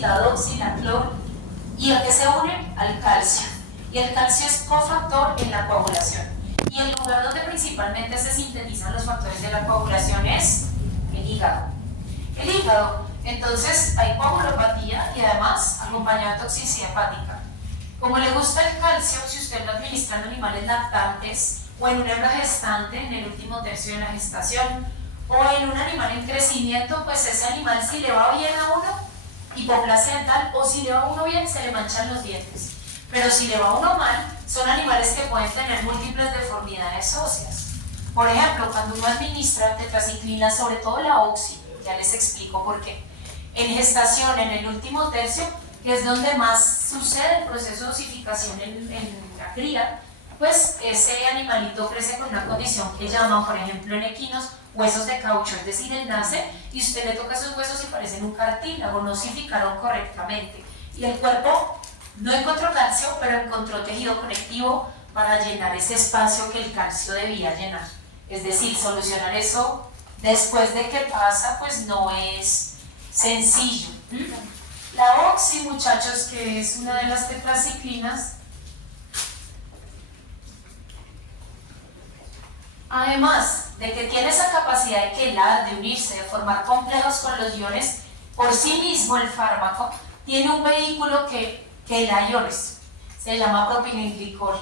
ciladoxilaclor. ¿Y a qué se une? Al calcio. Y el calcio es cofactor en la coagulación. Y el lugar donde principalmente se sintetizan los factores de la coagulación es el hígado. El hígado, entonces hay coagulopatía y además acompañada de toxicidad hepática. Como le gusta el calcio, si usted lo administra en animales lactantes o en una hembra gestante en el último tercio de la gestación o en un animal en crecimiento, pues ese animal, si le va bien a uno, hipoplasia dental, o si le va a uno bien, se le manchan los dientes. Pero si le va a uno mal, son animales que pueden tener múltiples deformidades óseas. Por ejemplo, cuando uno administra tetraciclina, sobre todo la oxi, ya les explico por qué. En gestación, en el último tercio, que es donde más sucede el proceso de osificación en la cría, pues ese animalito crece con una condición que llaman, por ejemplo, en equinos, huesos de caucho, es decir, él nace y usted le toca esos huesos y parecen un cartílago, no osificaron correctamente. Y el cuerpo no encontró calcio, pero encontró tejido conectivo para llenar ese espacio que el calcio debía llenar. Es decir, solucionar eso después de que pasa, pues no es sencillo. La oxi, muchachos, que es una de las tetraciclinas, además de que tiene esa capacidad de quelar, de unirse, de formar complejos con los iones, por sí mismo el fármaco tiene un vehículo que quela iones, se llama propilenglicol.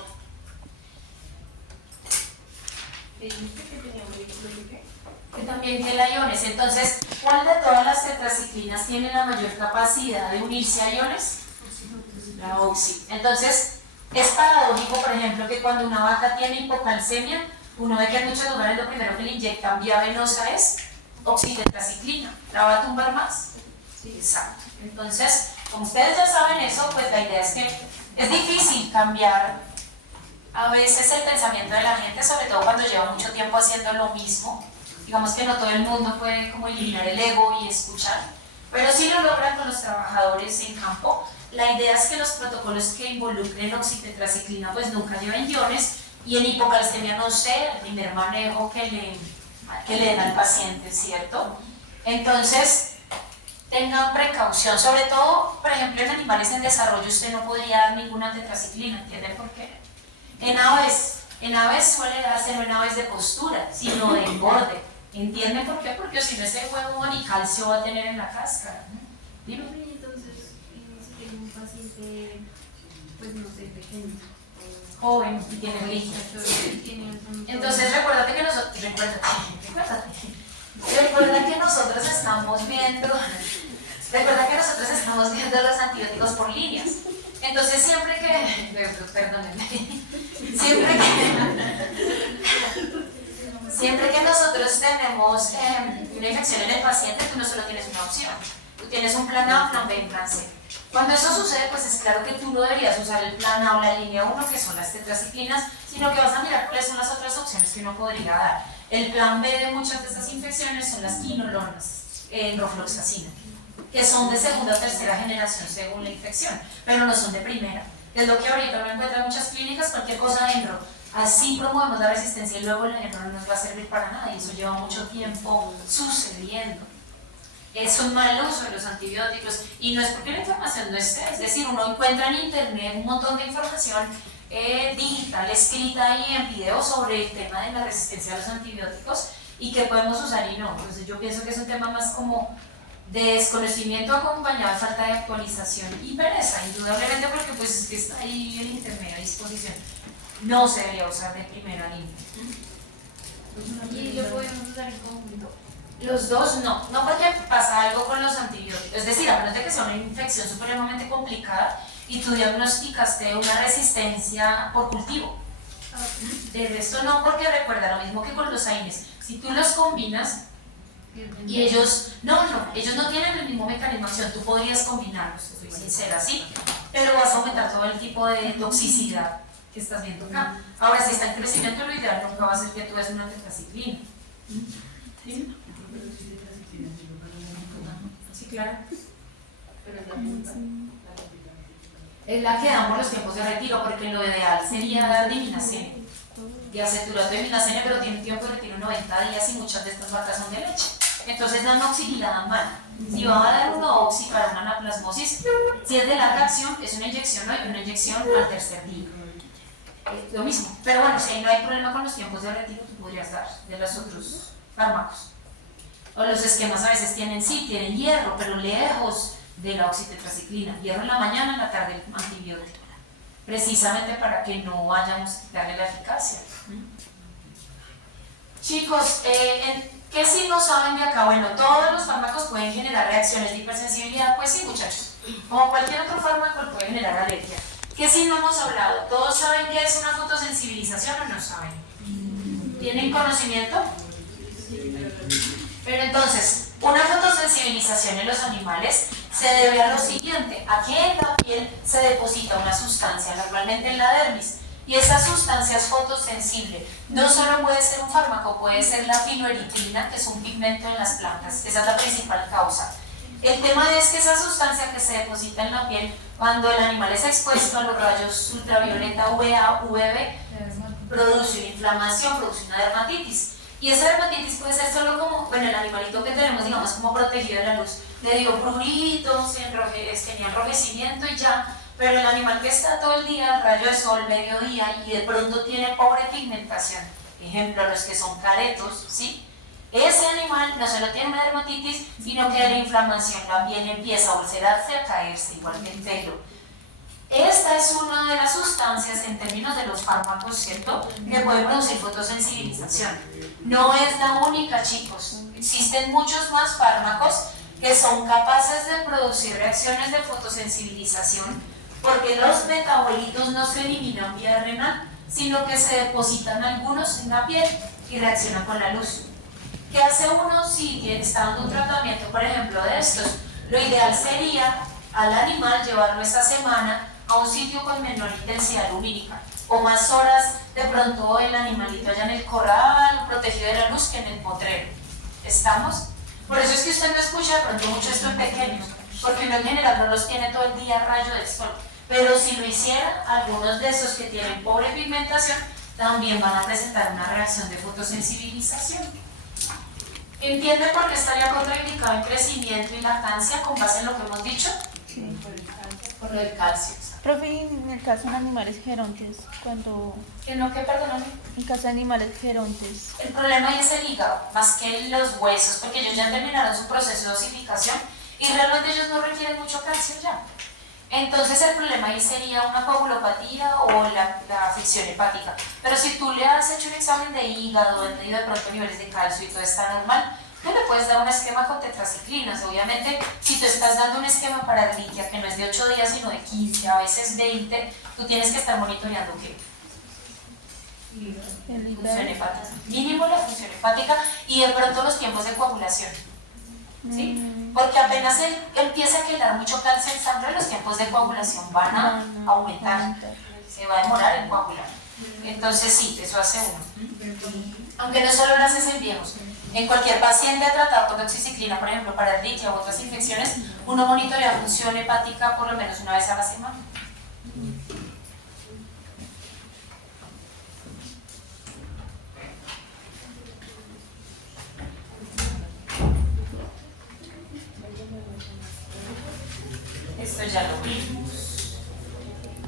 Que también quela iones. Entonces, ¿cuál de todas las tetraciclinas tiene la mayor capacidad de unirse a iones? La oxi. Entonces, es paradójico, por ejemplo, que cuando una vaca tiene hipocalcemia, uno ve que en muchos lugares lo primero que le inyectan vía venosa es oxitetraciclina. ¿La va a tumbar más? Sí, exacto. Entonces, como ustedes ya saben eso, pues la idea es que es difícil cambiar a veces el pensamiento de la gente, sobre todo cuando lleva mucho tiempo haciendo lo mismo. Digamos que no todo el mundo puede como eliminar el ego y escuchar, pero sí lo logran con los trabajadores en campo. La idea es que los protocolos que involucren oxitetraciclina pues nunca lleven iones, y en hipocalcemia no sea el primer manejo que le den al paciente, ¿cierto? Entonces, tengan precaución, sobre todo, por ejemplo, en animales en desarrollo usted no podría dar ninguna tetraciclina, ¿entienden por qué? En aves suele darse no en aves de postura, sino de engorde. ¿Entienden por qué? Porque si no, ese huevo ni calcio va a tener en la cáscara. Dime. Entonces, si tengo un paciente, pues no sé, pequeño, joven y tiene reliquia. Entonces recuerda que nosotros estamos viendo los antibióticos por líneas. Entonces siempre que nosotros tenemos una infección en el paciente, tú no solo tienes una opción, tú tienes un plan A, un plan B y un plan C. Cuando eso sucede, pues es claro que tú no deberías usar el plan A o la línea 1, que son las tetraciclinas, sino que vas a mirar cuáles son las otras opciones que uno podría dar. El plan B de muchas de estas infecciones son las quinolonas, rofloxacina, que son de segunda o tercera generación según la infección, pero no son de primera. Es lo que ahorita uno encuentra en muchas clínicas, cualquier cosa enro. Así promovemos la resistencia y luego la enro no nos va a servir para nada, y eso lleva mucho tiempo sucediendo. Es un mal uso de los antibióticos, y no es porque la información no esté, es decir, uno encuentra en internet un montón de información digital, escrita y en video sobre el tema de la resistencia a los antibióticos y que podemos usar y no. Entonces yo pienso que es un tema más como de desconocimiento acompañado de falta de actualización y pereza, indudablemente, porque pues es que está ahí en internet a disposición. No se debería usar de primera línea. ¿Y lo podemos usar en conjunto? Los dos no porque pasa algo con los antibióticos, es decir, a menos de que sea una infección supremamente complicada y tú diagnosticaste una resistencia por cultivo. De resto no, porque recuerda lo mismo que con los AINES, si tú los combinas y ellos no tienen el mismo mecanismo de acción, tú podrías combinarlos, soy sincera, sí, pero vas a aumentar todo el tipo de toxicidad que estás viendo acá. Ahora, si está en crecimiento, lo ideal nunca va a ser que tú des una tetraciclina. ¿Sí? Sí, claro. Pero es la punta. Es la que dan por los tiempos de retiro, porque lo ideal sería dar diminacene, diaceturato de diminacene, pero tiene un tiempo de retiro 90 días y muchas de estas vacas son de leche. entonces dan oxidilada mal. Si va a dar una oxi para una anaplasmosis, si es de larga acción, es una inyección hoy y una inyección al tercer día. Lo mismo, pero bueno, si no hay problema con los tiempos de retiro, tú podrías dar de los otros fármacos. O los esquemas a veces tienen hierro, pero lejos de la oxitetraciclina. Hierro en la mañana, en la tarde el antibiótico. Precisamente para que no vayamos a quitarle la eficacia. Chicos, ¿qué si no saben de acá? Bueno, todos los fármacos pueden generar reacciones de hipersensibilidad. Pues sí, muchachos. Como cualquier otro fármaco puede generar alergia. ¿Qué si no hemos hablado? ¿Todos saben qué es una fotosensibilización o no saben? ¿Tienen conocimiento? Pero entonces, una fotosensibilización en los animales se debe a lo siguiente. Aquí en la piel se deposita una sustancia, normalmente en la dermis, y esa sustancia es fotosensible. No solo puede ser un fármaco, puede ser la finoeritrina, que es un pigmento en las plantas. Esa es la principal causa. El tema es que esa sustancia que se deposita en la piel, cuando el animal es expuesto a los rayos ultravioleta UVA, UVB, produce una inflamación, produce una dermatitis. Y esa dermatitis puede ser solo como, bueno, el animalito que tenemos, digamos, como protegido de la luz, le dio pruritos, tenía enrojecimiento y ya, pero el animal que está todo el día al rayo de sol, mediodía, y de pronto tiene pobre pigmentación, ejemplo, los que son caretos, ¿sí? Ese animal no solo tiene una dermatitis, sino que la inflamación también empieza a ulcerarse, a caerse, igual que el pelo. Esta es una de las sustancias, en términos de los fármacos, ¿cierto?, que puede producir fotosensibilización. No es la única, chicos. Existen muchos más fármacos que son capaces de producir reacciones de fotosensibilización, porque los metabolitos no se eliminan vía renal, sino que se depositan algunos en la piel y reaccionan con la luz. ¿Qué hace uno si está dando un tratamiento, por ejemplo, de estos? Lo ideal sería al animal llevarlo esta semana a un sitio con menor intensidad lumínica, o más horas de pronto el animalito allá en el corral, protegido de la luz, que en el potrero. ¿Estamos? Por eso es que usted no escucha de pronto mucho esto en pequeños, porque uno en general no los tiene todo el día a rayo del sol. Pero si lo hiciera, algunos de esos que tienen pobre pigmentación también van a presentar una reacción de fotosensibilización. ¿Entiende por qué estaría contraindicado en crecimiento y lactancia con base en lo que hemos dicho? Sí. Por lo del calcio. Profe, en el caso de animales gerontes, ¿Que no, qué, perdóname? en caso de animales gerontes, El problema ahí es el hígado, más que los huesos, porque ellos ya terminaron su proceso de osificación y realmente ellos no requieren mucho calcio ya. Entonces el problema ahí sería una coagulopatía o la afección hepática. Pero si tú le has hecho un examen de hígado, han tenido de pronto niveles de calcio y todo está normal, tú le puedes dar un esquema con tetraciclinas. Obviamente, si tú estás dando un esquema para artritia que no es de 8 días, sino de 15, a veces 20, tú tienes que estar monitoreando ¿qué? Función hepática. Mínimo la función hepática y de pronto los tiempos de coagulación. ¿Sí? Porque apenas él empieza a quedar mucho calcio en sangre, los tiempos de coagulación van a aumentar. Se va a demorar en coagular. Entonces sí, eso hace uno. Aunque no solo lo haces en viejos. En cualquier paciente tratado con doxiciclina, por ejemplo, para artritis u otras infecciones, uno monitorea función hepática por lo menos una vez a la semana. Esto ya lo vimos.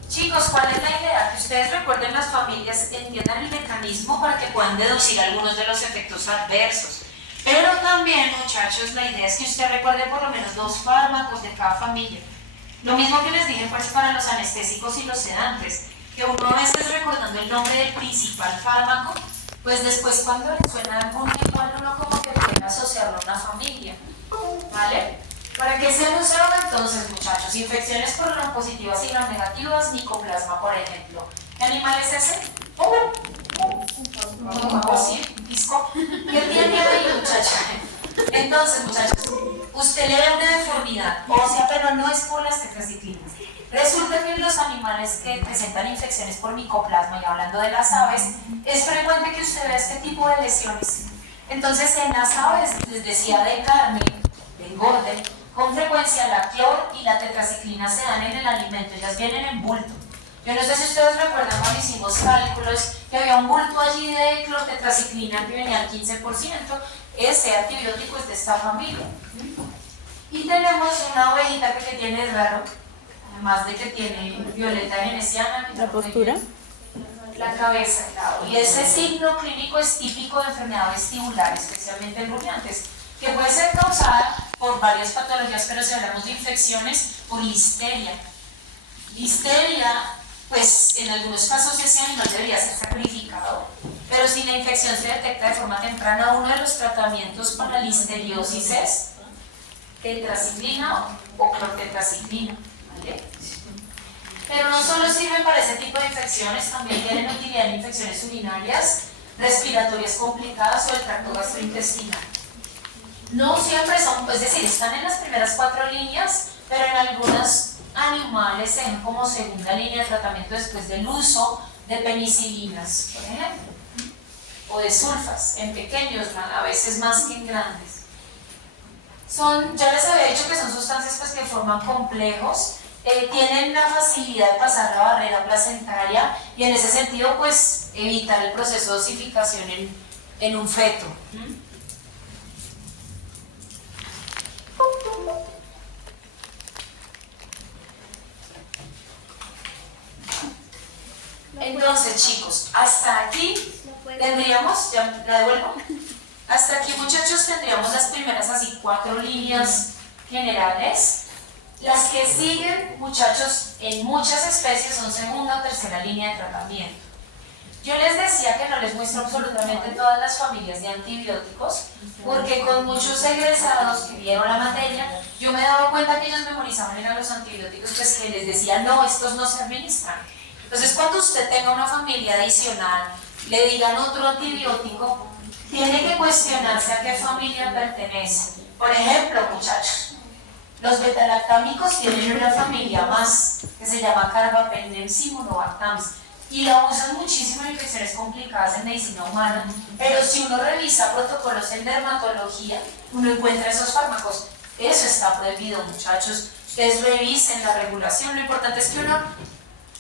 Chicos, ¿cuál es la idea? Que ustedes recuerden las familias, entiendan el mecanismo para que puedan deducir algunos de los efectos adversos. Pero también, muchachos, la idea es que usted recuerde por lo menos 2 fármacos de cada familia. Lo mismo que les dije pues para los anestésicos y los sedantes, que uno a veces recordando el nombre del principal fármaco, pues después cuando le suena alguno igual uno como que puede asociarlo a una familia. ¿Vale? ¿Para qué se usa entonces, muchachos? Infecciones por gram positivas y gram negativas, micoplasma, por ejemplo. ¿Qué animal es ese? Un pisco. ¿Qué tiene ahí, muchacha? Entonces, muchachos, usted le ve una deformidad ósea, pero no es por las tetraciclinas. Resulta que en los animales que presentan infecciones por micoplasma, y hablando de las aves, es frecuente que usted vea este tipo de lesiones. Entonces, en las aves, les decía de carne, de engorde, con frecuencia la clor y la tetraciclina se dan en el alimento, ellas vienen en bulto. Yo no sé si ustedes recuerdan cuando hicimos cálculos que había un bulto allí de clortetraciclina que venía al 15%, ese antibiótico es de esta familia. Y tenemos una ovejita que tiene raro, además de que tiene violeta veneciana. La postura. La cabeza, claro. Y ese signo clínico es típico de enfermedad vestibular, especialmente en rumiantes, que puede ser causada por varias patologías, pero si hablamos de infecciones, por listeria. Listeria, pues en algunos casos ese animal debería ser sacrificado, pero si la infección se detecta de forma temprana, uno de los tratamientos para la listeriosis es tetraciclina o clortetraciclina, ¿vale? Pero no solo sirven para ese tipo de infecciones, también tienen utilidad en infecciones urinarias, respiratorias complicadas o el tracto gastrointestinal. No siempre son, es decir, están en las primeras 4 líneas, pero en algunos animales se ven como segunda línea de tratamiento después del uso de penicilinas, por ejemplo, o de sulfas, en pequeños, a veces más que en grandes. Ya les había dicho que son sustancias pues, que forman complejos, tienen la facilidad de pasar la barrera placentaria y en ese sentido pues evitar el proceso de osificación en un feto. Entonces chicos, hasta aquí tendríamos, ya la devuelvo, hasta aquí muchachos tendríamos las primeras así 4 líneas generales. Las que siguen, muchachos, en muchas especies son segunda o tercera línea de tratamiento. Yo les decía que no les muestro absolutamente todas las familias de antibióticos, porque con muchos egresados que vieron la materia, yo me he dado cuenta que ellos memorizaban eran los antibióticos, pues que les decía, no, estos no se administran. Entonces, cuando usted tenga una familia adicional, le digan otro antibiótico, tiene que cuestionarse a qué familia pertenece. Por ejemplo, muchachos, los betalactámicos tienen una familia más que se llama Carbapenem simulobactams y la usan muchísimo en infecciones complicadas en medicina humana, pero si uno revisa protocolos en dermatología, uno encuentra esos fármacos. Eso está prohibido, muchachos. Ustedes revisen la regulación. Lo importante es que uno,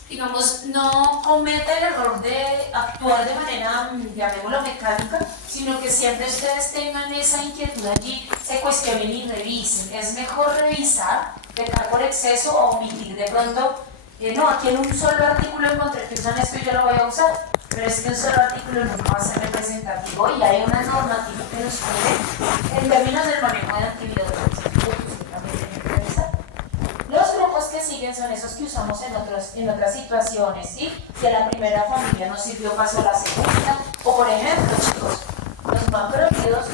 digamos, no cometa el error de actuar de manera, llamémoslo, mecánica, sino que siempre ustedes tengan esa inquietud allí, se cuestionen y revisen. Es mejor revisar, pecar por exceso o omitir de pronto, no, aquí en un solo artículo encontré que usan esto y yo lo voy a usar, pero es que un solo artículo no va a ser representativo y hay una normativa que nos pide en términos del manejo de antibióticos. Los grupos que siguen son esos que usamos en otras situaciones, ¿sí? Si a la primera familia nos sirvió, pasó a la segunda. O por ejemplo, chicos, los macrólidos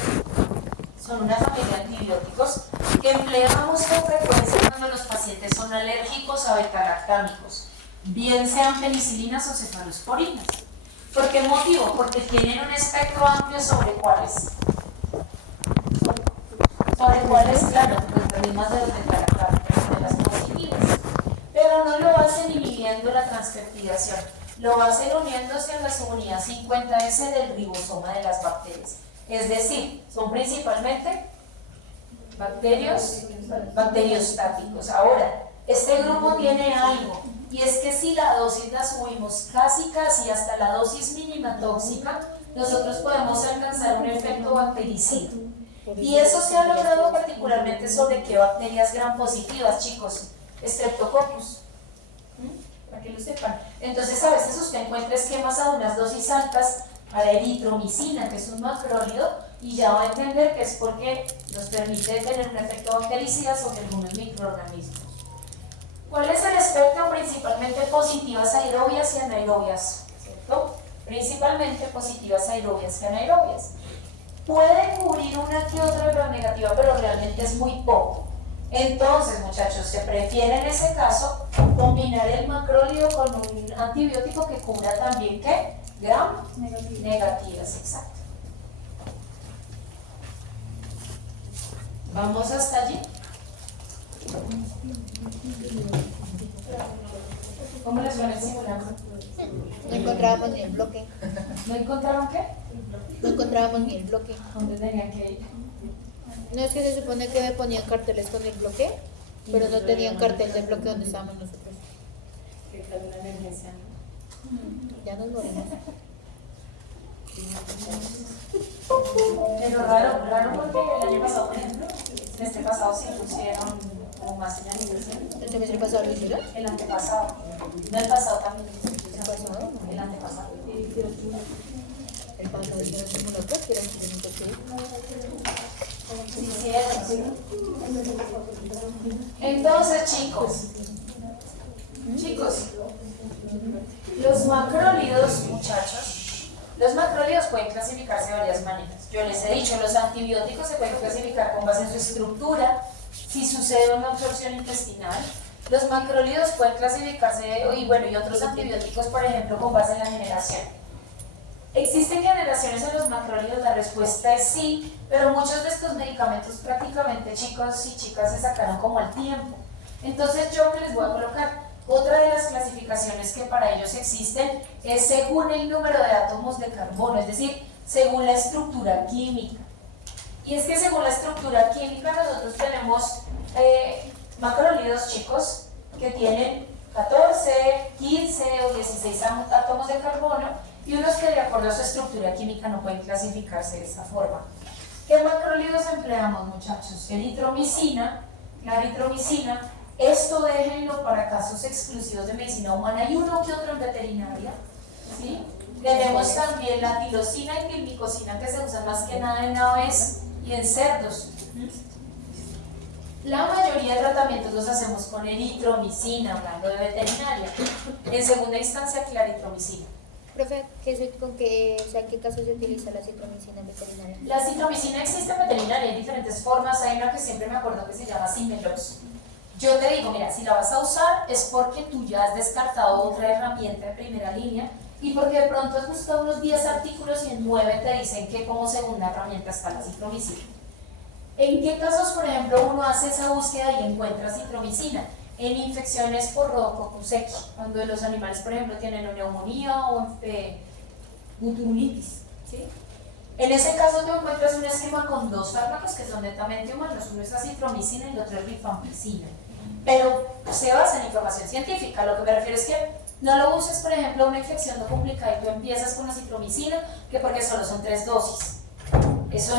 son una familia de antibióticos que empleamos con frecuencia cuando los pacientes son alérgicos a betalactámicos, bien sean penicilinas o cefalosporinas. ¿Por qué motivo? Porque tienen un espectro amplio sobre cuáles. Sobre cuáles, claro, pues las mismas de los betalactámicos, de las positivas. Pero no lo hacen inhibiendo la transcriptización, lo hacen uniéndose a la subunidad 50S del ribosoma de las bacterias. Es decir, son principalmente bacteriostáticos. Ahora, este grupo tiene algo, y es que si la dosis la subimos casi hasta la dosis mínima tóxica, nosotros podemos alcanzar un efecto bactericida. Y eso se ha logrado particularmente sobre qué bacterias gram positivas, chicos, Streptococcus, para que lo sepan. Entonces a veces usted encuentra esquemas a unas dosis altas para eritromicina, que es un macrólido, y ya va a entender que es porque nos permite tener un efecto bactericida sobre algunos microorganismos. ¿Cuál es el espectro? Principalmente positivas aerobias y anaerobias, ¿cierto? Principalmente positivas aerobias y anaerobias. Puede cubrir una que otra gram negativa, pero realmente es muy poco. Entonces, muchachos, se prefiere en ese caso combinar el macrólido con un antibiótico que cubra también, ¿qué? Gram negativas, exacto. ¿Vamos hasta allí? ¿Cómo les suena el simulacro? No encontrábamos ni el bloque. ¿No encontraron qué? No encontrábamos ni el bloque. ¿Dónde tenían que ir? No es que se supone que me ponían carteles con el bloque, pero no tenían cartel del bloque donde estábamos nosotros. ¿Qué tal una emergencia? Ya nos volvemos. Pero raro, raro porque el año pasado, por ejemplo, en este pasado sí pusieron como más señalización. ¿El semestre pasado lo hicieron? El antepasado. No el pasado también. ¿El pasado? El antepasado. El pasado hicieron simulacros, pero yo nunca sé. Sí, sí. Entonces, chicos, los macrólidos, muchachos, los macrólidos pueden clasificarse de varias maneras. Yo les he dicho, los antibióticos se pueden clasificar con base en su estructura, si sucede una absorción intestinal. Los macrólidos pueden clasificarse, y otros antibióticos, por ejemplo, con base en la generación. ¿Existen generaciones en los macrólidos? La respuesta es sí, pero muchos de estos medicamentos prácticamente, chicos y chicas, se sacaron como al tiempo. Entonces, yo que les voy a colocar otra de las clasificaciones que para ellos existen es según el número de átomos de carbono, es decir, según la estructura química. Y es que según la estructura química nosotros tenemos macrólidos, chicos, que tienen 14, 15 o 16 átomos de carbono y unos que de acuerdo a su estructura química no pueden clasificarse de esa forma. ¿Qué macrólidos empleamos, muchachos? Eritromicina, la eritromicina. Esto déjenlo para casos exclusivos de medicina humana y uno que otro en veterinaria, ¿sí? Tenemos también la tilosina y tilmicosina que se usan más que nada en aves y en cerdos. La mayoría de tratamientos los hacemos con eritromicina, hablando de veterinaria. En segunda instancia, claritromicina. Profe, ¿en qué caso se utiliza la citromicina en veterinaria? La citromicina existe en veterinaria, hay diferentes formas. Hay una que siempre me acuerdo que se llama Simelox. Yo te digo, mira, si la vas a usar es porque tú ya has descartado otra herramienta de primera línea y porque de pronto has buscado unos 10 artículos y en 9 te dicen que como segunda herramienta está la citromicina. ¿En qué casos, por ejemplo, uno hace esa búsqueda y encuentra citromicina? En infecciones por Rhodococcus equi, cuando los animales, por ejemplo, tienen una neumonía o buturulitis, ¿sí? En ese caso tú encuentras un esquema con 2 fármacos que son netamente humanos, uno es acitromicina y el otro es rifampicina, pero se basa en información científica. Lo que me refiero es que no lo uses, por ejemplo, una infección no complicada y tú empiezas con acitromicina, que porque solo son 3 dosis. Eso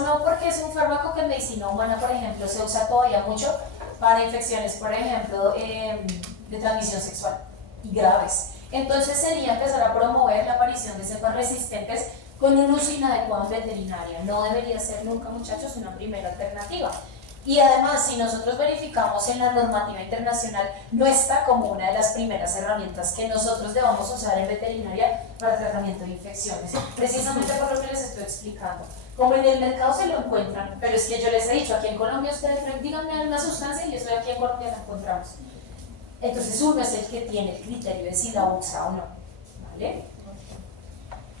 no porque es un fármaco que en medicina humana, por ejemplo, se usa todavía mucho para infecciones, por ejemplo, de transmisión sexual y graves. Entonces sería empezar a promover la aparición de cepas resistentes con un uso inadecuado en veterinaria. No debería ser nunca, muchachos, una primera alternativa. Y además, si nosotros verificamos en la normativa internacional, no está como una de las primeras herramientas que nosotros debamos usar en veterinaria para tratamiento de infecciones, precisamente por lo que les estoy explicando. Como en el mercado se lo encuentran, pero es que yo les he dicho, aquí en Colombia ustedes díganme una sustancia y yo estoy aquí en Colombia la encontramos. Entonces uno es el que tiene el criterio de si la usa o no, ¿vale?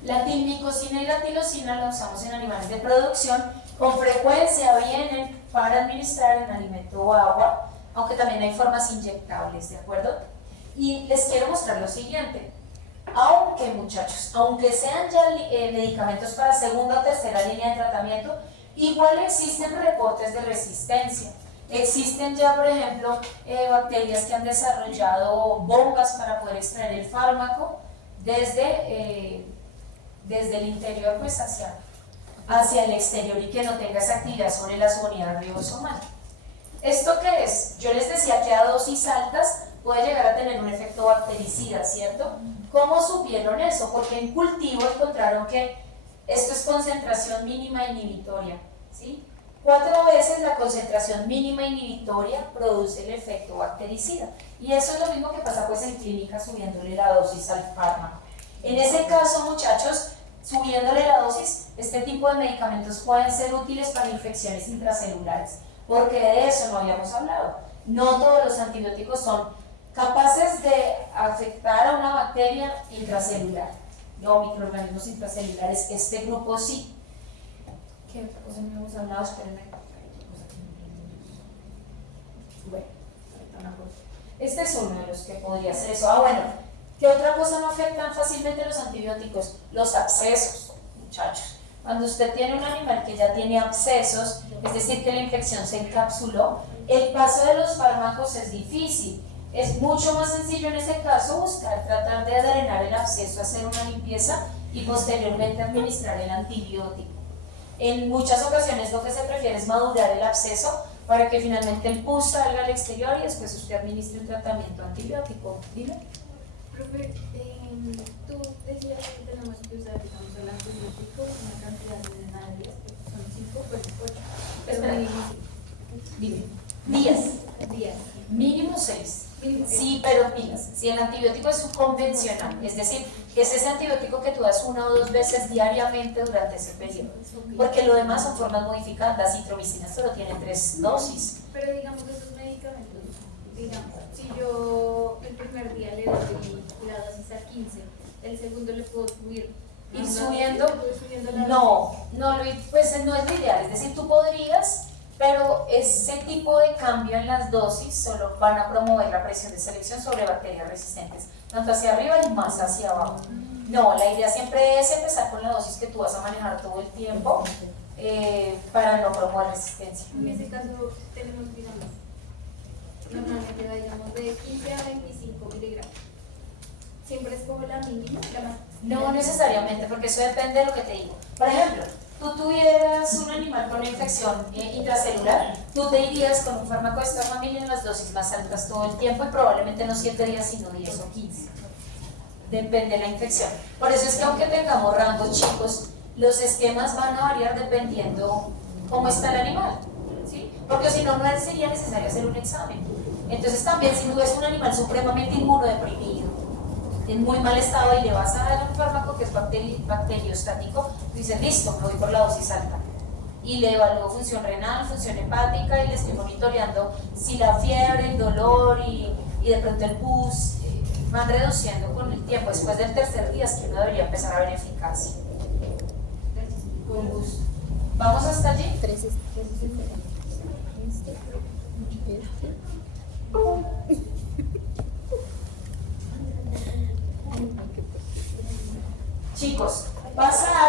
La tilmicosina y la tilosina la usamos en animales de producción, con frecuencia vienen para administrar en alimento o agua, aunque también hay formas inyectables, ¿de acuerdo? Y les quiero mostrar lo siguiente. Aunque, muchachos, aunque sean ya medicamentos para segunda o tercera línea de tratamiento, igual existen reportes de resistencia. Existen ya, por ejemplo, bacterias que han desarrollado bombas para poder extraer el fármaco desde el interior pues hacia el exterior y que no tenga esa actividad sobre la unidades ribosomal. ¿Esto qué es? Yo les decía que a dosis altas puede llegar a tener un efecto bactericida, ¿cierto? ¿Cómo supieron eso? Porque en cultivo encontraron que esto es concentración mínima inhibitoria, ¿sí? 4 veces la concentración mínima inhibitoria produce el efecto bactericida. Y eso es lo mismo que pasa pues en clínica subiéndole la dosis al fármaco. En ese caso, muchachos, subiéndole la dosis, este tipo de medicamentos pueden ser útiles para infecciones intracelulares, porque de eso no habíamos hablado. No todos los antibióticos son capaces de afectar a una bacteria intracelular, no microorganismos intracelulares, este grupo sí. ¿Qué otra cosa no hemos hablado? Espérenme. Bueno, ahorita me acuerdo. Este es uno de los que podría hacer eso. Bueno, ¿qué otra cosa no afectan fácilmente los antibióticos? Los abscesos, muchachos. Cuando usted tiene un animal que ya tiene abscesos, es decir, que la infección se encapsuló, el paso de los fármacos es difícil. Es mucho más sencillo en ese caso tratar de drenar el absceso, hacer una limpieza y posteriormente administrar el antibiótico. En muchas ocasiones lo que se prefiere es madurar el absceso para que finalmente el pus salga al exterior y después usted administre un tratamiento antibiótico. Dime. Profe, tú decías que tenemos que usar, digamos, el antibiótico una cantidad de días, que son 5, pues 8. Espera. Dime. Días. Mínimo 6. Sí, pero pilas. Si el antibiótico es convencional, es decir, que es ese antibiótico que tú das 1 o 2 veces diariamente durante ese periodo, porque lo demás son formas modificadas. La citromicina solo tiene 3 dosis. Pero digamos, esos medicamentos, digamos, si yo el primer día le doy la dosis a 15, el segundo le puedo subir. Ir subiendo, la no, pues no es lo ideal, es decir, tú podrías, pero ese tipo de cambio en las dosis solo van a promover la presión de selección sobre bacterias resistentes, tanto hacia arriba y más hacia abajo. No, la idea siempre es empezar con la dosis que tú vas a manejar todo el tiempo para no promover resistencia. En ese caso tenemos, digamos, normalmente digamos de 15 a 25 miligramos. ¿Siempre escojo la mínima? No necesariamente, porque eso depende de lo que te digo. Por ejemplo, tú tuvieras un animal con una infección intracelular, tú te irías con un fármaco de esta familia en las dosis más altas todo el tiempo y probablemente no 7 días, sino 10 o 15. Depende de la infección. Por eso es que aunque tengamos rangos chicos, los esquemas van a variar dependiendo cómo está el animal, ¿sí? Porque si no, no sería necesario hacer un examen. Entonces también si tú ves un animal supremamente inmunodeprimido, en muy mal estado y le vas a dar un fármaco que es bacteriostático, tú dices, listo, me voy por la dosis alta. Y le evalúo función renal, función hepática y le estoy monitoreando si la fiebre, el dolor y de pronto el pus van reduciendo con el tiempo. Después del tercer día es que uno debería empezar a ver eficacia. Con gusto. ¿Vamos hasta allí? 3 Chicos, pasa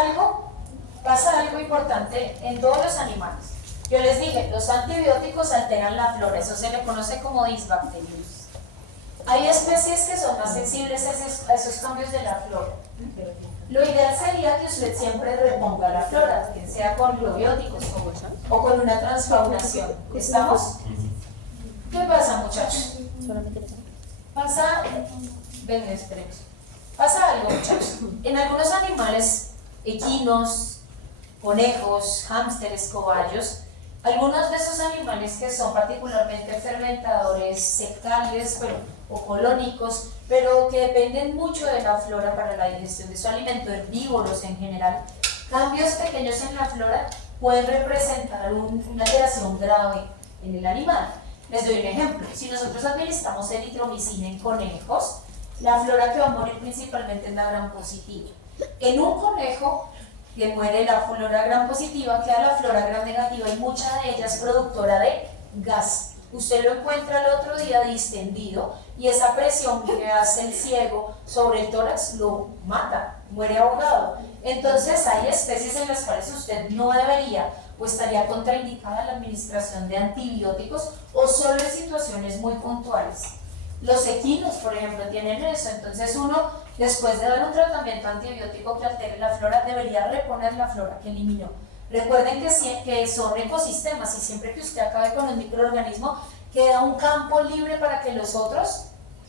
algo importante en todos los animales. Yo les dije, los antibióticos alteran la flora, eso se le conoce como disbacterios. Hay especies que son más sensibles a esos cambios de la flora. Lo ideal sería que usted siempre reponga la flora, que sea con probióticos o con una transfaunación. ¿Estamos? ¿Qué pasa, muchachos? Pasa algo, muchachos. En algunos animales, equinos, conejos, hámsteres, cobayos, algunos de esos animales que son particularmente fermentadores sectales o colónicos, pero que dependen mucho de la flora para la digestión de su alimento, herbívoros en general, cambios pequeños en la flora pueden representar una alteración grave en el animal. Les doy un ejemplo. Si nosotros administramos eritromicina en conejos, la flora que va a morir principalmente es la gram positiva. En un conejo que muere la flora gram positiva, queda la flora gram negativa y mucha de ella es productora de gas. Usted lo encuentra el otro día distendido y esa presión que hace el ciego sobre el tórax lo mata, muere ahogado. Entonces hay especies en las cuales usted no debería o estaría contraindicada la administración de antibióticos o solo en situaciones muy puntuales. Los equinos, por ejemplo, tienen eso, entonces uno, después de dar un tratamiento antibiótico que altere la flora, debería reponer la flora que eliminó. Recuerden que son ecosistemas y siempre que usted acabe con el microorganismo, queda un campo libre para que los otros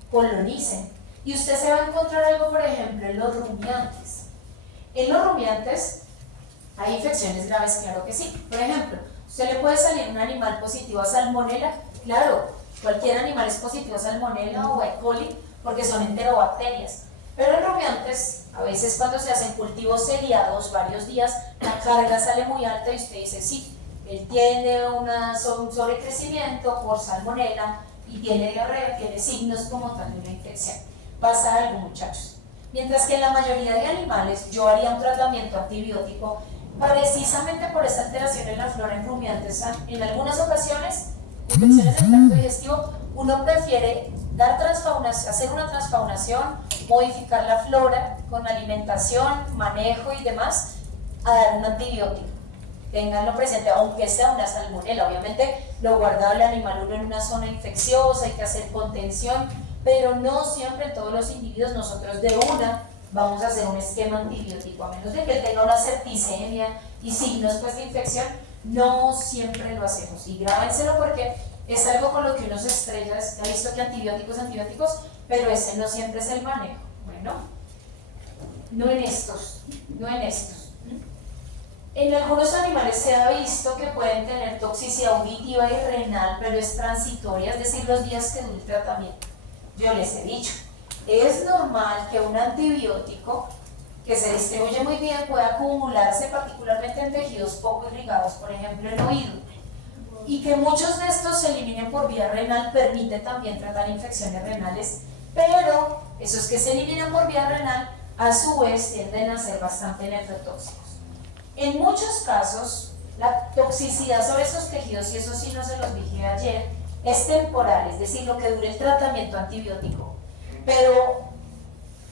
colonicen. Y usted se va a encontrar algo, por ejemplo, en los rumiantes. En los rumiantes hay infecciones graves, claro que sí. Por ejemplo, usted le puede salir un animal positivo a salmonela, claro. Cualquier animal es positivo a salmonella o E. coli porque son enterobacterias. Pero en rumiantes, a veces cuando se hacen cultivos seriados varios días, la carga sale muy alta y usted dice, sí, él tiene un sobrecrecimiento por salmonella y tiene diarrea, tiene signos como tal de una infección. Pasa algo, muchachos. Mientras que en la mayoría de animales yo haría un tratamiento antibiótico precisamente por esa alteración en la flora en rumiantes. En algunas ocasiones, infecciones del tracto digestivo, uno prefiere hacer una transfaunación, modificar la flora con alimentación, manejo y demás, a dar un antibiótico. Ténganlo presente, aunque sea una salmonela. Obviamente lo guarda el animal uno en una zona infecciosa, hay que hacer contención, pero no siempre en todos los individuos nosotros de una vamos a hacer un esquema antibiótico, a menos de que él tenga una septicemia y signos pues, de infección, no siempre lo hacemos. Y grábenselo porque es algo con lo que uno se estrella. Ha visto que antibióticos, pero ese no siempre es el manejo. Bueno, no en estos. En algunos animales se ha visto que pueden tener toxicidad auditiva y renal, pero es transitoria, es decir, los días que dure el tratamiento. Yo les he dicho, es normal que un antibiótico que se distribuye muy bien pueda acumularse particularmente en tejidos poco irrigados, por ejemplo el oído, y que muchos de estos se eliminen por vía renal permite también tratar infecciones renales, pero esos que se eliminan por vía renal a su vez tienden a ser bastante nefrotóxicos. En muchos casos, la toxicidad sobre esos tejidos, y eso sí no se los dije ayer, es temporal, es decir, lo que dure el tratamiento antibiótico. Pero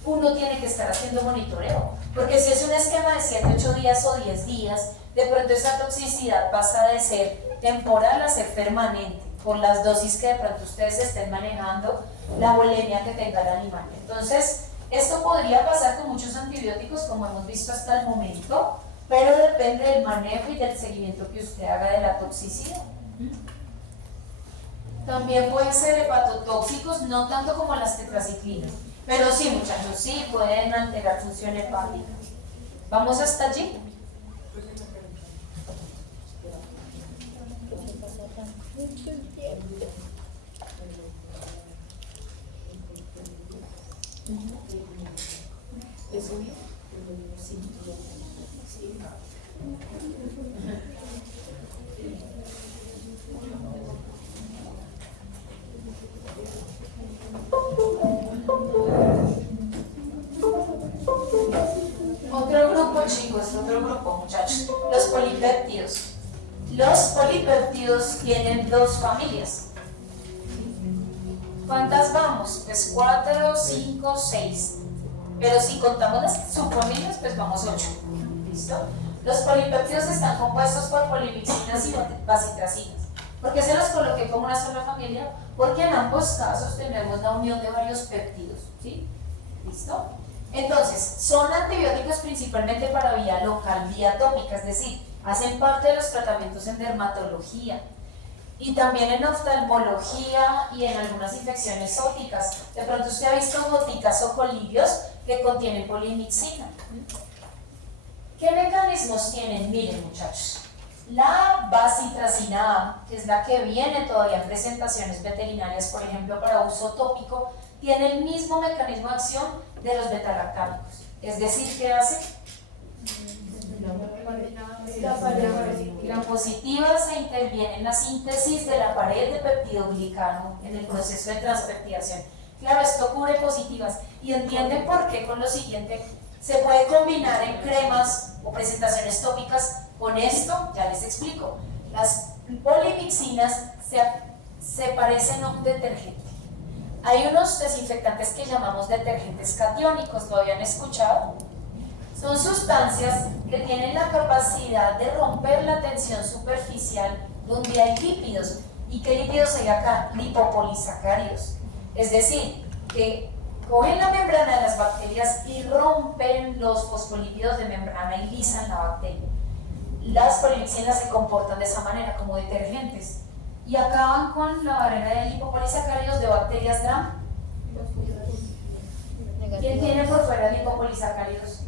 uno tiene que estar haciendo monitoreo, porque si es un esquema de 7, 8 días o 10 días, de pronto esa toxicidad pasa de ser temporal a ser permanente, por las dosis que de pronto ustedes estén manejando, la bulimia que tenga el animal. Entonces, esto podría pasar con muchos antibióticos, como hemos visto hasta el momento, pero depende del manejo y del seguimiento que usted haga de la toxicidad. También pueden ser hepatotóxicos, no tanto como las tetraciclinas, pero sí, muchachos, sí pueden alterar función hepática. ¿Vamos hasta allí? ¿Le subió? Sí. Otro grupo, chicos, otro grupo, muchachos, los polipéptidos. Los polipéptidos tienen dos familias. ¿Cuántas vamos? Pues 4, 5, 6. Pero si contamos las subfamilias, pues vamos 8. ¿Listo? Los polipéptidos están compuestos por polimixinas y bacitracinas. ¿Por qué se los coloqué como una sola familia? Porque en ambos casos tenemos la unión de varios péptidos. ¿Sí? ¿Listo? Entonces, son antibióticos principalmente para vía local, vía tópica, es decir, hacen parte de los tratamientos en dermatología y también en oftalmología y en algunas infecciones ópticas. De pronto usted ha visto goticas o colibrios que contienen polimixina. ¿Qué mecanismos tienen? Miren, muchachos, la bacitracina A, que es la que viene todavía en presentaciones veterinarias, por ejemplo, para uso tópico, tiene el mismo mecanismo de acción de los betalactámicos. Es decir, ¿qué hace? Gram positiva se interviene en la síntesis de la pared de peptidoglicano en el proceso de transpeptidación. Claro, esto cubre positivas. ¿Y entienden por qué con lo siguiente? Se puede combinar en cremas o presentaciones tópicas con esto, ya les explico. Las polimixinas se parecen a un detergente. Hay unos desinfectantes que llamamos detergentes catiónicos, ¿lo habían escuchado? Son sustancias que tienen la capacidad de romper la tensión superficial donde hay lípidos. ¿Y qué lípidos hay acá? Lipopolisacáridos. Es decir, que cogen la membrana de las bacterias y rompen los fosfolípidos de membrana y lisan la bacteria. Las polimixinas se comportan de esa manera, como detergentes, y acaban con la barrera de lipopolisacáridos de bacterias gram. ¿Quién tiene por fuera lipopolisacáridos?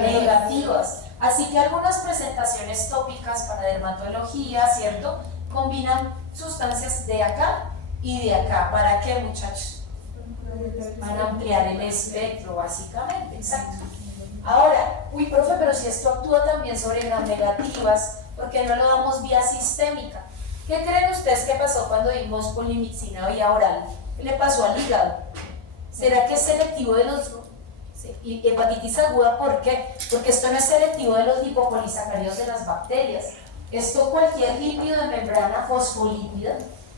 Negativas. Así que algunas presentaciones tópicas para dermatología, ¿cierto? Combinan sustancias de acá y de acá. ¿Para qué, muchachos? Para ampliar el espectro, básicamente, exacto. Ahora, uy, profe, pero si esto actúa también sobre gram negativas, ¿por qué no lo damos vía sistémica? ¿Qué creen ustedes que pasó cuando dimos polimixina vía oral? ¿Qué le pasó al hígado? ¿Será que es selectivo de los... y hepatitis aguda? ¿Por qué? Porque esto no es selectivo de los lipopolisacáridos de las bacterias. Esto cualquier lípido de membrana fosfolípida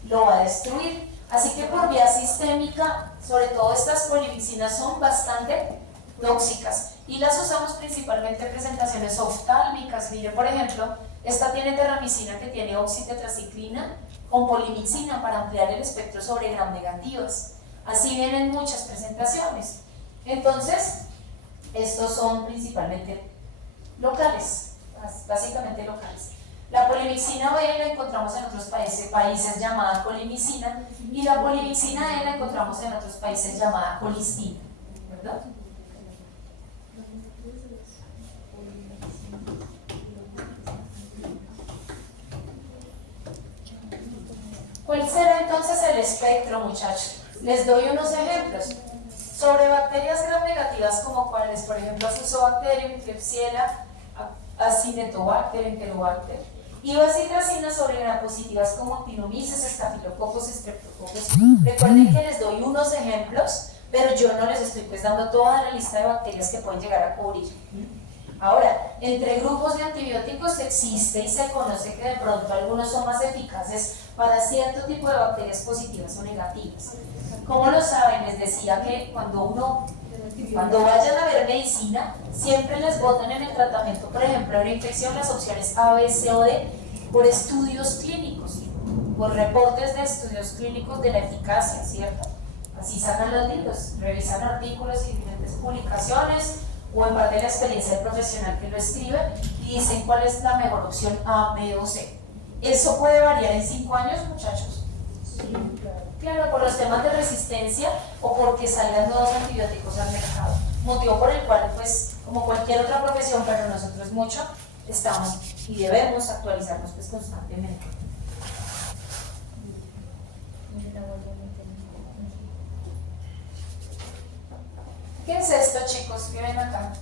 lo va a destruir. Así que por vía sistémica, sobre todo estas polimixinas son bastante tóxicas y las usamos principalmente en presentaciones oftálmicas. Mire, por ejemplo, esta tiene terramicina que tiene oxitetraciclina con polimixina para ampliar el espectro sobre gram negativas. Así vienen muchas presentaciones. Entonces, Estos son principalmente locales, básicamente locales. La polimixina B la encontramos en otros países llamada colimicina, y la polimixina E la encontramos en otros países llamada colistina, ¿verdad? ¿Cuál será entonces el espectro, muchachos? Les doy unos ejemplos. Sobre bacterias gram negativas como cuáles, por ejemplo, Fusobacterium, Klebsiella, Acinetobacter, Enterobacter. Y bacitracina sobre gram positivas como Actinomyces, Staphylococcus, Streptococcus. Recuerden que les doy unos ejemplos, pero yo no les estoy pues dando toda la lista de bacterias que pueden llegar a cubrir. Ahora, entre grupos de antibióticos existe y se conoce que de pronto algunos son más eficaces para cierto tipo de bacterias positivas o negativas. ¿Cómo lo saben? Les decía que cuando vayan a ver medicina, siempre les botan en el tratamiento, por ejemplo, en una infección, las opciones A, B, C o D, por estudios clínicos, por reportes de estudios clínicos de la eficacia, ¿cierto? Así sacan los libros, revisan artículos y diferentes publicaciones, o en parte de la experiencia del profesional que lo escribe, y dicen cuál es la mejor opción A, B o C. ¿Eso puede variar en 5 años, muchachos? Sí, claro, por los temas de resistencia o porque salgan nuevos antibióticos al mercado. Motivo por el cual, pues, como cualquier otra profesión, pero nosotros mucho, estamos y debemos actualizarnos pues constantemente. ¿Qué es esto, chicos? ¿Qué ven acá?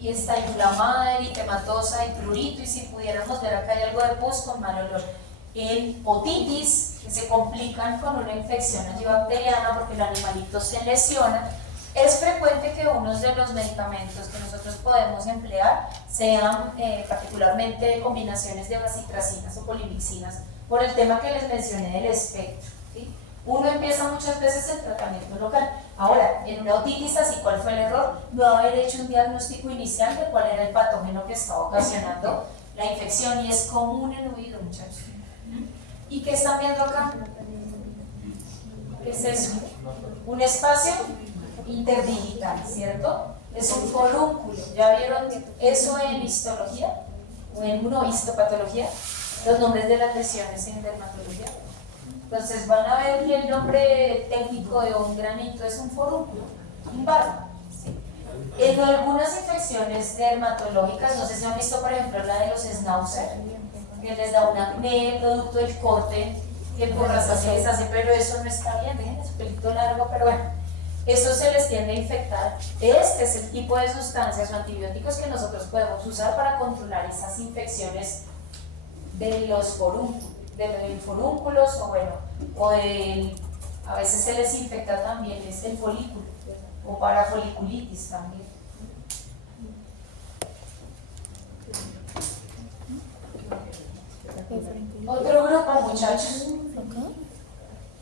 Y está inflamada, eritematosa y prurito, y si pudiéramos ver acá hay algo de pus con mal olor. En otitis, que se complican con una infección antibacteriana porque el animalito se lesiona, es frecuente que unos de los medicamentos que nosotros podemos emplear sean particularmente combinaciones de bacitracinas o polimixinas, por el tema que les mencioné del espectro, ¿sí? Uno empieza muchas veces el tratamiento local. Ahora, en una otitis así, ¿cuál fue el error? No haber hecho un diagnóstico inicial de cuál era el patógeno que estaba ocasionando la infección, y es común en oído, muchachos. ¿Y qué están viendo acá? ¿Qué es eso? Un espacio interdigital, ¿cierto? Es un forúnculo. ¿Ya vieron eso en histología? ¿O en urohistopatología? Los nombres de las lesiones en dermatología. Entonces van a ver que el nombre técnico de un granito es un forúnculo, un barro. ¿Sí? En algunas infecciones dermatológicas, no sé si han visto por ejemplo la de los schnauzer, que les da un acné producto del corte, que por razón se les hace, pero eso no está bien, dejen su pelito largo, pero bueno, eso se les tiende a infectar. Este es el tipo de sustancias o antibióticos que nosotros podemos usar para controlar esas infecciones de los forúnculos. De forúnculos a veces se les infecta también es el folículo o para foliculitis también. Otro grupo, muchachos,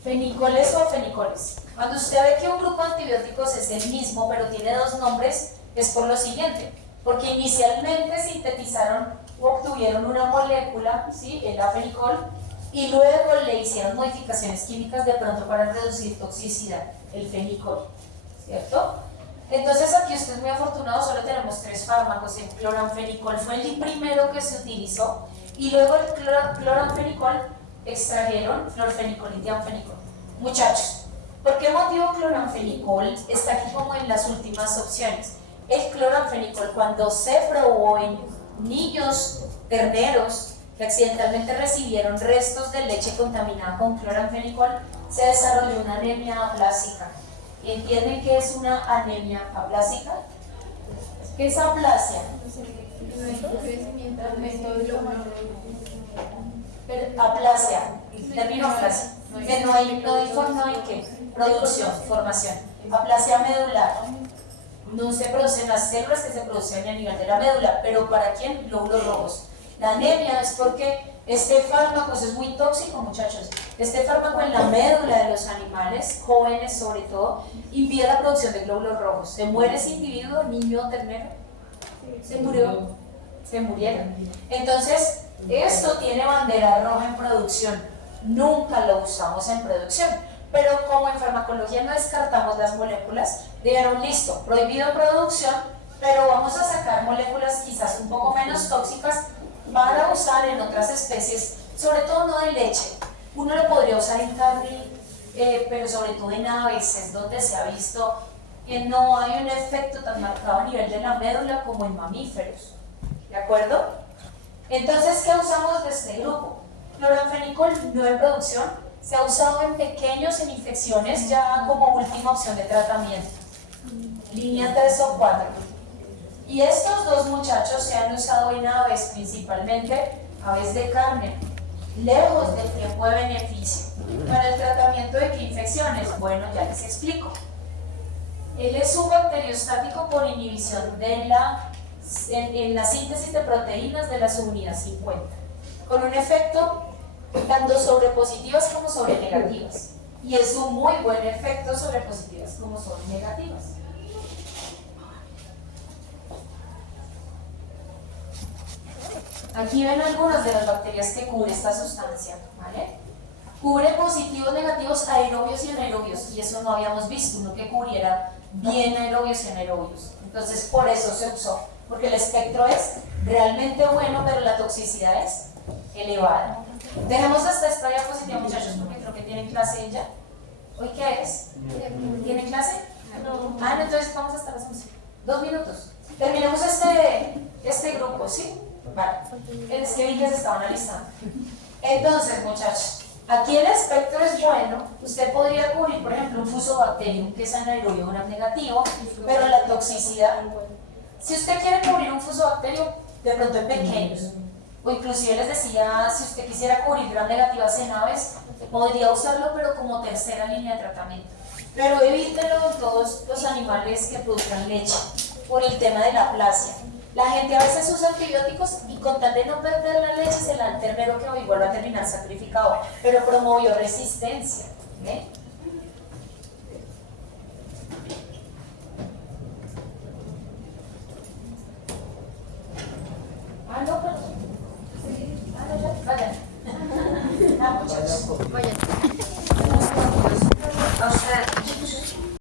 fenicoles o fenicoles. Cuando usted ve que un grupo de antibióticos es el mismo pero tiene dos nombres, es por lo siguiente, porque inicialmente sintetizaron o obtuvieron una molécula, ¿sí? El afenicol, y luego le hicieron modificaciones químicas de pronto para reducir toxicidad, el fenicol, ¿cierto? Entonces aquí usted es muy afortunado, solo tenemos 3 fármacos. El cloranfenicol fue el primero que se utilizó, y luego el cloranfenicol extrajeron florfenicol y tianfenicol. Muchachos, ¿por qué motivo cloranfenicol está aquí como en las últimas opciones? El cloranfenicol, cuando se probó en niños terneros que accidentalmente recibieron restos de leche contaminada con cloranfenicol, se desarrolló una anemia aplásica. ¿Y entienden qué es una anemia aplásica? ¿Qué es aplasia? Aplasia, término aplasia, que no hay ¿qué? Producción, formación. Aplasia medular. No se producen las células que se producen a nivel de la médula, pero ¿para quién? Glóbulos rojos. La anemia es porque este fármaco, eso es muy tóxico, muchachos. Este fármaco en la médula de los animales, jóvenes sobre todo, impide la producción de glóbulos rojos. ¿Se muere ese individuo, niño o ternero? Se murió. Se murieron. Entonces, esto tiene bandera roja en producción. Nunca lo usamos en producción, Pero como en farmacología no descartamos las moléculas, dijeron listo, prohibido producción, pero vamos a sacar moléculas quizás un poco menos tóxicas para usar en otras especies, sobre todo no de leche. Uno lo podría usar en carne, pero sobre todo en aves, es donde se ha visto que no hay un efecto tan marcado a nivel de la médula como en mamíferos. ¿De acuerdo? Entonces, ¿qué usamos de este grupo? Cloranfenicol no en producción, se ha usado en pequeños en infecciones ya como última opción de tratamiento. Línea 3 o 4. Y estos dos muchachos se han usado en aves, principalmente aves de carne, lejos del tiempo de beneficio. Para el tratamiento de qué infecciones, bueno, ya les explico. Él es un bacteriostático por inhibición de en la síntesis de proteínas de la subunidad 50, con un efecto tanto sobre positivas como sobre negativas. Y es un muy buen efecto sobre positivas como sobre negativas. Aquí ven algunas de las bacterias que cubre esta sustancia, ¿vale? Cubre positivos, negativos, aerobios y anaerobios, y eso no habíamos visto, uno que cubriera bien aerobios y anaerobios. Entonces, por eso se usó, porque el espectro es realmente bueno, pero la toxicidad es elevada. Dejemos hasta esta diapositiva, muchachos, porque creo que tienen clase ella. ¿Hoy qué es? ¿Tienen clase? No, entonces vamos hasta las 11. 2 minutos. Terminemos este grupo, ¿sí? Vale. Es que vi que se estaban alistando. Entonces, muchachos, aquí el espectro es bueno. Usted podría cubrir, por ejemplo, un fusobacterium que es anaerobio gram negativo, pero la toxicidad, si usted quiere cubrir un fusobacterium, de pronto en pequeños, o inclusive les decía, si usted quisiera cubrir gram negativas en aves, podría usarlo, pero como tercera línea de tratamiento. Pero evítelo en todos los animales que produzcan leche, por el tema de la aplasia. La gente a veces usa antibióticos y con tal de no perder la leche se la da al ternero, que igual va a terminar sacrificado, pero promovió resistencia. ¿Okay? No, perdón. No, ya, vayan. Muchachos. Vayan. A ustedes.